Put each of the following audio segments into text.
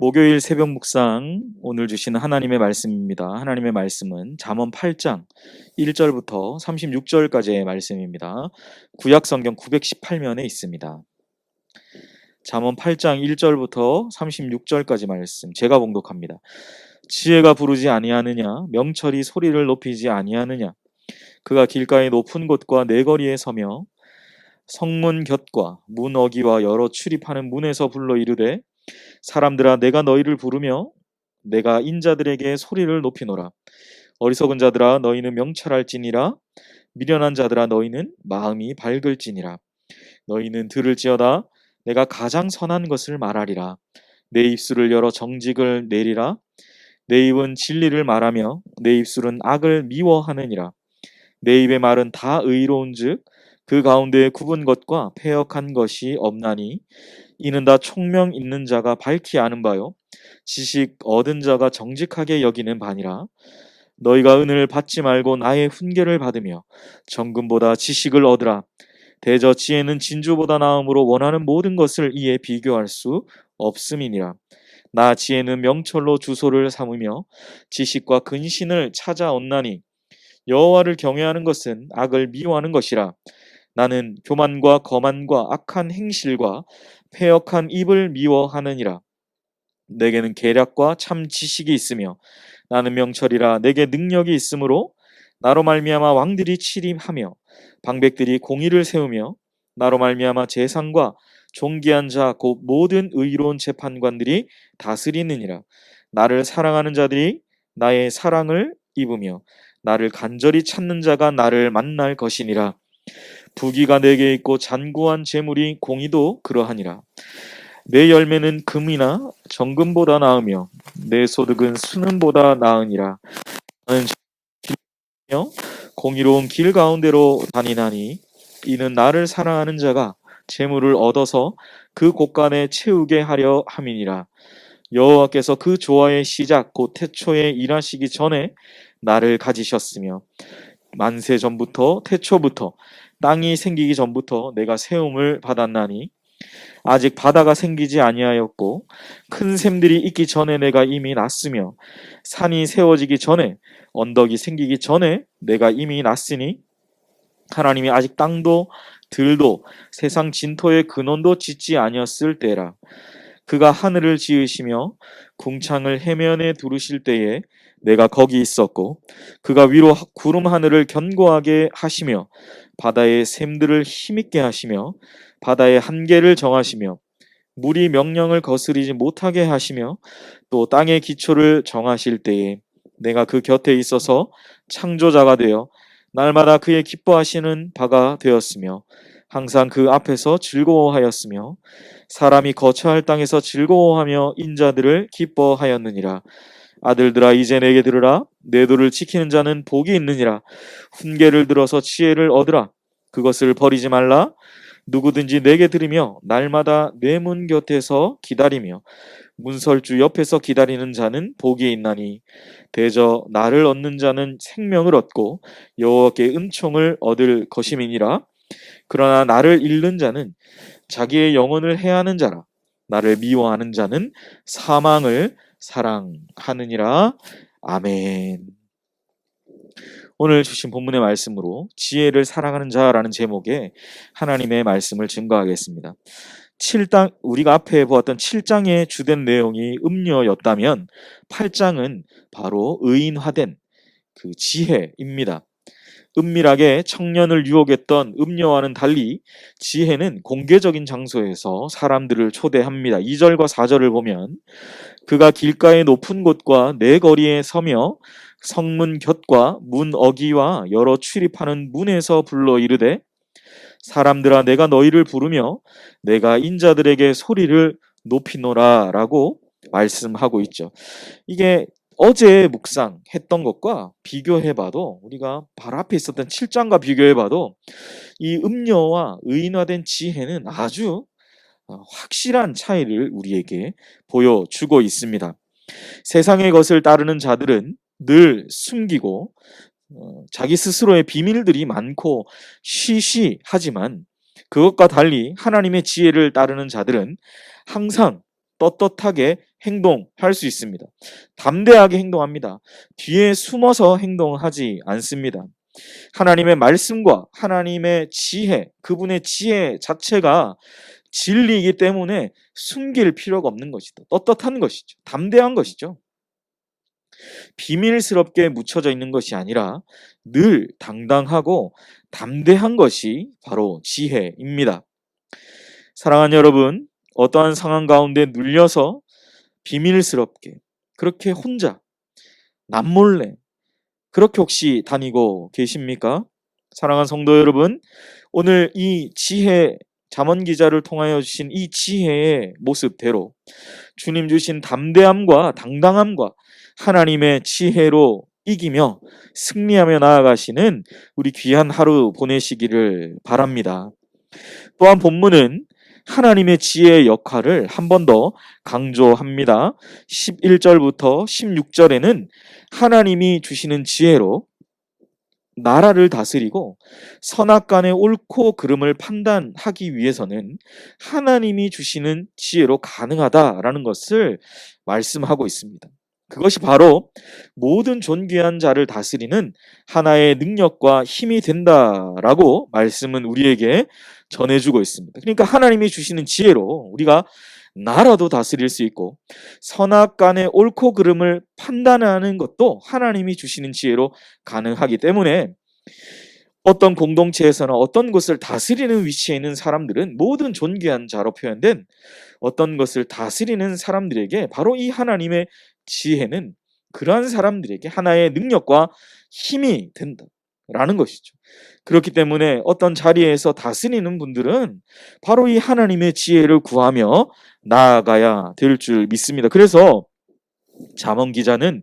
목요일 새벽 묵상 오늘 주시는 하나님의 말씀입니다. 하나님의 말씀은 잠언 8장 1절부터 36절까지의 말씀입니다. 구약 성경 918면에 있습니다. 잠언 8장 1절부터 36절까지 말씀 제가 봉독합니다. 지혜가 부르지 아니하느냐, 명철이 소리를 높이지 아니하느냐. 그가 길가의 높은 곳과 내거리에 서며 성문 곁과 문 어기와 여러 출입하는 문에서 불러 이르되, 사람들아, 내가 너희를 부르며 내가 인자들에게 소리를 높이노라. 어리석은 자들아, 너희는 명철할지니라. 미련한 자들아, 너희는 마음이 밝을지니라. 너희는 들을지어다. 내가 가장 선한 것을 말하리라. 내 입술을 열어 정직을 내리라. 내 입은 진리를 말하며 내 입술은 악을 미워하느니라. 내 입의 말은 다 의로운즉 그 가운데에 굽은 것과 패역한 것이 없나니, 이는 다 총명 있는 자가 밝히 아는 바요, 지식 얻은 자가 정직하게 여기는 바니라. 너희가 은을 받지 말고 나의 훈계를 받으며 정금보다 지식을 얻으라. 대저 지혜는 진주보다 나음으로 원하는 모든 것을 이에 비교할 수 없음이니라. 나 지혜는 명철로 주소를 삼으며 지식과 근신을 찾아 얻나니, 여호와를 경외하는 것은 악을 미워하는 것이라. 나는 교만과 거만과 악한 행실과 패역한 입을 미워하느니라. 내게는 계략과 참 지식이 있으며 나는 명철이라. 내게 능력이 있으므로 나로 말미암아 왕들이 치림하며 방백들이 공의를 세우며 나로 말미암아 재상과 존귀한 자 곧 모든 의로운 재판관들이 다스리느니라. 나를 사랑하는 자들이 나의 사랑을 입으며 나를 간절히 찾는 자가 나를 만날 것이니라. 부귀가 내게 있고 잔고한 재물이 공의도 그러하니라. 내 열매는 금이나 정금보다 나으며 내 소득은 순금보다 나으니라. 나는 정의하며 공의로운 길 가운데로 다니나니, 이는 나를 사랑하는 자가 재물을 얻어서 그 곳간에 채우게 하려 함이니라. 여호와께서 그 조화의 시작 곧 태초에 일하시기 전에 나를 가지셨으며, 만세 전부터 태초부터 땅이 생기기 전부터 내가 세움을 받았나니, 아직 바다가 생기지 아니하였고 큰 샘들이 있기 전에 내가 이미 났으며, 산이 세워지기 전에 언덕이 생기기 전에 내가 이미 났으니, 하나님이 아직 땅도 들도 세상 진토의 근원도 짓지 아니었을 때라. 그가 하늘을 지으시며 궁창을 해면에 두르실 때에 내가 거기 있었고, 그가 위로 구름 하늘을 견고하게 하시며 바다의 샘들을 힘있게 하시며 바다의 한계를 정하시며 물이 명령을 거스리지 못하게 하시며 또 땅의 기초를 정하실 때에 내가 그 곁에 있어서 창조자가 되어 날마다 그의 기뻐하시는 바가 되었으며 항상 그 앞에서 즐거워하였으며 사람이 거처할 땅에서 즐거워하며 인자들을 기뻐하였느니라. 아들들아, 이제 내게 들으라. 내 도를 지키는 자는 복이 있느니라. 훈계를 들어서 지혜를 얻으라. 그것을 버리지 말라. 누구든지 내게 들으며 날마다 내 문 곁에서 기다리며 문설주 옆에서 기다리는 자는 복이 있나니, 대저 나를 얻는 자는 생명을 얻고 여호와께 은총을 얻을 것임이니라. 그러나 나를 잃는 자는 자기의 영혼을 해하는 자라. 나를 미워하는 자는 사망을 사랑하느니라. 아멘. 오늘 주신 본문의 말씀으로 지혜를 사랑하는 자라는 제목의 하나님의 말씀을 증거하겠습니다. 7장, 우리가 앞에 보았던 7장의 주된 내용이 음녀였다면 8장은 바로 의인화된 그 지혜입니다. 은밀하게 청년을 유혹했던 음녀와는 달리 지혜는 공개적인 장소에서 사람들을 초대합니다. 2절과 4절을 보면, 그가 길가의 높은 곳과 내 거리에 서며 성문 곁과 문 어기와 여러 출입하는 문에서 불러 이르되, 사람들아, 내가 너희를 부르며 내가 인자들에게 소리를 높이노라 라고 말씀하고 있죠. 이게 어제 묵상했던 것과 비교해봐도, 우리가 바로 앞에 있었던 7장과 비교해봐도 이 음녀와 의인화된 지혜는 아주 확실한 차이를 우리에게 보여주고 있습니다. 세상의 것을 따르는 자들은 늘 숨기고 자기 스스로의 비밀들이 많고 시시하지만, 그것과 달리 하나님의 지혜를 따르는 자들은 항상 떳떳하게 행동할 수 있습니다. 담대하게 행동합니다. 뒤에 숨어서 행동하지 않습니다. 하나님의 말씀과 하나님의 지혜, 그분의 지혜 자체가 진리이기 때문에 숨길 필요가 없는 것이다. 떳떳한 것이죠. 담대한 것이죠. 비밀스럽게 묻혀져 있는 것이 아니라 늘 당당하고 담대한 것이 바로 지혜입니다. 사랑하는 여러분, 어떠한 상황 가운데 눌려서 비밀스럽게 그렇게 혼자 남몰래 그렇게 혹시 다니고 계십니까? 사랑하는 성도 여러분, 오늘 이 지혜 잠언 기자를 통하여 주신 이 지혜의 모습대로 주님 주신 담대함과 당당함과 하나님의 지혜로 이기며 승리하며 나아가시는 우리 귀한 하루 보내시기를 바랍니다. 또한 본문은 하나님의 지혜의 역할을 한 번 더 강조합니다. 11절부터 16절에는 하나님이 주시는 지혜로 나라를 다스리고 선악간의 옳고 그름을 판단하기 위해서는 하나님이 주시는 지혜로 가능하다라는 것을 말씀하고 있습니다. 그것이 바로 모든 존귀한 자를 다스리는 하나의 능력과 힘이 된다라고 말씀은 우리에게 전해주고 있습니다. 그러니까 하나님이 주시는 지혜로 우리가 나라도 다스릴 수 있고 선악간의 옳고 그름을 판단하는 것도 하나님이 주시는 지혜로 가능하기 때문에 어떤 공동체에서나 어떤 것을 다스리는 위치에 있는 사람들은 모든 존귀한 자로 표현된 어떤 것을 다스리는 사람들에게 바로 이 하나님의 지혜는 그러한 사람들에게 하나의 능력과 힘이 된다라는 것이죠. 그렇기 때문에 어떤 자리에서 다스리는 분들은 바로 이 하나님의 지혜를 구하며 나아가야 될 줄 믿습니다. 그래서 잠언 기자는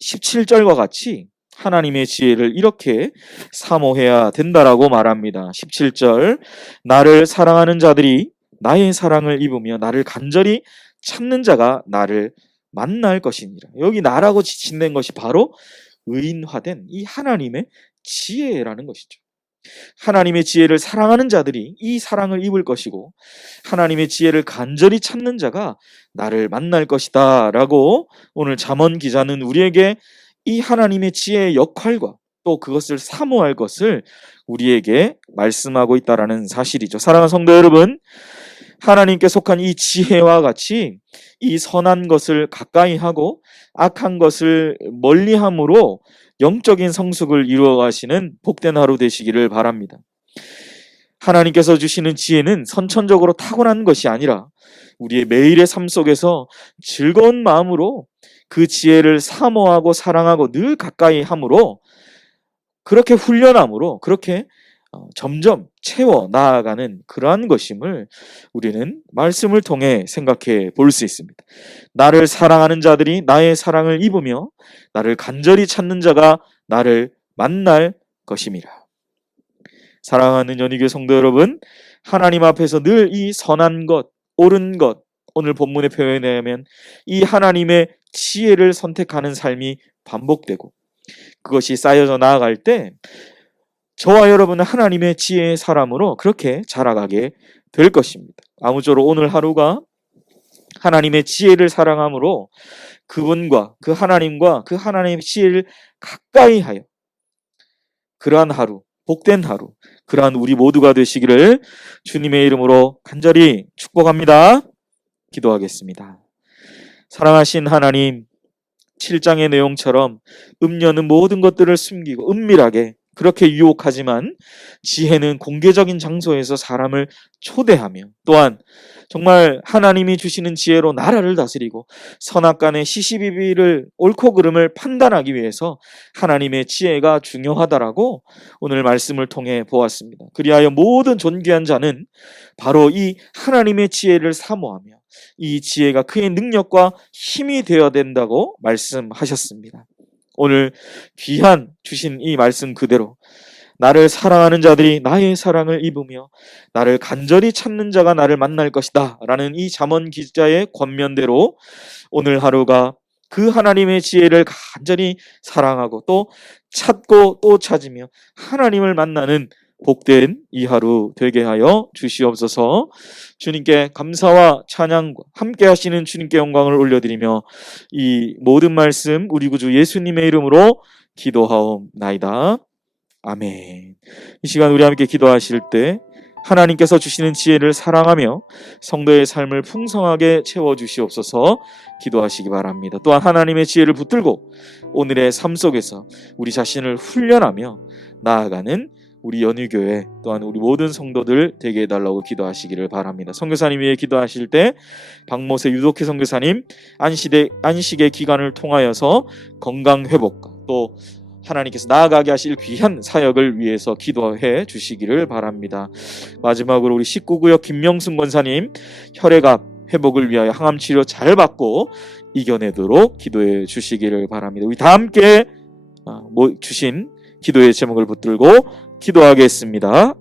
17절과 같이 하나님의 지혜를 이렇게 사모해야 된다라고 말합니다. 17절, 나를 사랑하는 자들이 나의 사랑을 입으며 나를 간절히 찾는 자가 나를 만날 것이니라. 여기 나라고 지칭된 것이 바로 의인화된 이 하나님의 지혜라는 것이죠. 하나님의 지혜를 사랑하는 자들이 이 사랑을 입을 것이고 하나님의 지혜를 간절히 찾는 자가 나를 만날 것이다 라고 오늘 잠언 기자는 우리에게 이 하나님의 지혜의 역할과 또 그것을 사모할 것을 우리에게 말씀하고 있다라는 사실이죠. 사랑하는 성도 여러분, 하나님께 속한 이 지혜와 같이 이 선한 것을 가까이 하고 악한 것을 멀리함으로 영적인 성숙을 이루어 가시는 복된 하루 되시기를 바랍니다. 하나님께서 주시는 지혜는 선천적으로 타고난 것이 아니라 우리의 매일의 삶 속에서 즐거운 마음으로 그 지혜를 사모하고 사랑하고 늘 가까이 함으로 그렇게 훈련함으로 그렇게 점점 채워 나아가는 그러한 것임을 우리는 말씀을 통해 생각해 볼 수 있습니다. 나를 사랑하는 자들이 나의 사랑을 입으며 나를 간절히 찾는 자가 나를 만날 것임이라. 사랑하는 연희교 성도 여러분, 하나님 앞에서 늘 이 선한 것, 옳은 것, 오늘 본문의 표현에 의하면 이 하나님의 지혜를 선택하는 삶이 반복되고 그것이 쌓여져 나아갈 때 저와 여러분은 하나님의 지혜의 사람으로 그렇게 자라가게 될 것입니다. 아무쪼록 오늘 하루가 하나님의 지혜를 사랑함으로 그분과 그 하나님과 그 하나님의 지혜를 가까이 하여 그러한 하루, 복된 하루, 그러한 우리 모두가 되시기를 주님의 이름으로 간절히 축복합니다. 기도하겠습니다. 사랑하신 하나님, 7장의 내용처럼 음녀는 모든 것들을 숨기고 은밀하게 그렇게 유혹하지만 지혜는 공개적인 장소에서 사람을 초대하며 또한 정말 하나님이 주시는 지혜로 나라를 다스리고 선악간의 시시비비를 옳고 그름을 판단하기 위해서 하나님의 지혜가 중요하다라고 오늘 말씀을 통해 보았습니다. 그리하여 모든 존귀한 자는 바로 이 하나님의 지혜를 사모하며 이 지혜가 그의 능력과 힘이 되어야 된다고 말씀하셨습니다. 오늘 귀한 주신 이 말씀 그대로 나를 사랑하는 자들이 나의 사랑을 입으며 나를 간절히 찾는 자가 나를 만날 것이다 라는 이 잠언 기자의 권면대로 오늘 하루가 그 하나님의 지혜를 간절히 사랑하고 또 찾고 또 찾으며 하나님을 만나는 복된 이 하루 되게 하여 주시옵소서. 주님께 감사와 찬양과 함께 하시는 주님께 영광을 올려드리며 이 모든 말씀 우리 구주 예수님의 이름으로 기도하옵나이다. 아멘. 이 시간 우리 함께 기도하실 때 하나님께서 주시는 지혜를 사랑하며 성도의 삶을 풍성하게 채워주시옵소서 기도하시기 바랍니다. 또한 하나님의 지혜를 붙들고 오늘의 삶 속에서 우리 자신을 훈련하며 나아가는 우리 연유교회 또한 우리 모든 성도들 되게 해달라고 기도하시기를 바랍니다. 선교사님 위해 기도하실 때 박모세 유독희 선교사님 안식의 기간을 통하여서 건강 회복과 또 하나님께서 나아가게 하실 귀한 사역을 위해서 기도해 주시기를 바랍니다. 마지막으로 우리 19구역 김명순 권사님 혈액암 회복을 위하여 항암 치료 잘 받고 이겨내도록 기도해 주시기를 바랍니다. 우리 다 함께 주신 기도의 제목을 붙들고 기도하겠습니다.